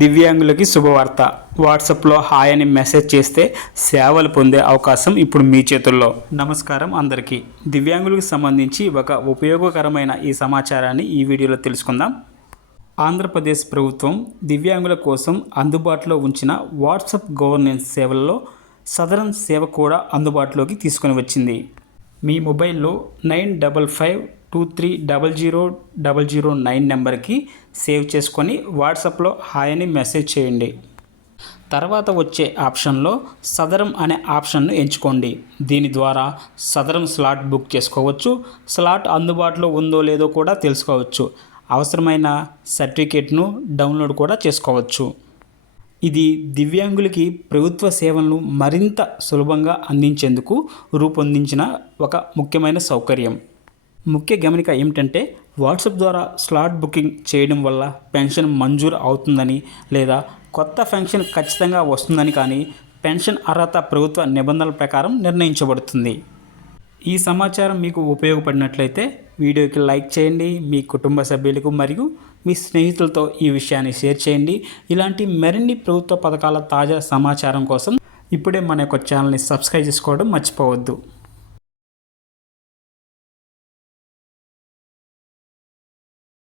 దివ్యాంగులకి శుభవార్త. వాట్సాప్లో హాయ్ అని మెసేజ్ చేస్తే సేవలు పొందే అవకాశం ఇప్పుడు మీ చేతుల్లో. నమస్కారం అందరికీ. దివ్యాంగులకు సంబంధించి ఒక ఉపయోగకరమైన ఈ సమాచారాన్ని ఈ వీడియోలో తెలుసుకుందాం. ఆంధ్రప్రదేశ్ ప్రభుత్వం దివ్యాంగుల కోసం అందుబాటులో ఉంచిన వాట్సాప్ గవర్నెన్స్ సేవల్లో సదరన్ సేవ కూడా అందుబాటులోకి తీసుకొని వచ్చింది. మీ మొబైల్లో 9552300009 నెంబర్కి సేవ్ చేసుకొని వాట్సాప్లో హాయ్ అని మెసేజ్ చేయండి. తర్వాత వచ్చే ఆప్షన్లో సదరం అనే ఆప్షన్ను ఎంచుకోండి. దీని ద్వారా సదరం స్లాట్ బుక్ చేసుకోవచ్చు. స్లాట్ అందుబాటులో ఉందో లేదో కూడా తెలుసుకోవచ్చు. అవసరమైన సర్టిఫికేట్ను డౌన్లోడ్ కూడా చేసుకోవచ్చు. ఇది దివ్యాంగులకి ప్రభుత్వ సేవలను మరింత సులభంగా అందించేందుకు రూపొందించిన ఒక ముఖ్యమైన సౌకర్యం. ముఖ్య గమనిక ఏమిటంటే, వాట్సాప్ ద్వారా స్లాట్ బుకింగ్ చేయడం వల్ల పెన్షన్ మంజూరు అవుతుందని లేదా కొత్త పెన్షన్ ఖచ్చితంగా వస్తుందని, కానీ పెన్షన్ అర్హత ప్రభుత్వ నిబంధనల ప్రకారం నిర్ణయించబడుతుంది. ఈ సమాచారం మీకు ఉపయోగపడినట్లయితే వీడియోకి లైక్ చేయండి. మీ కుటుంబ సభ్యులకు మరియు మీ స్నేహితులతో ఈ విషయాన్ని షేర్ చేయండి. ఇలాంటి మరిన్ని ప్రభుత్వ పథకాల తాజా సమాచారం కోసం ఇప్పుడే మన యొక్క ఛానల్ని సబ్స్క్రైబ్ చేసుకోవడం మర్చిపోవద్దు.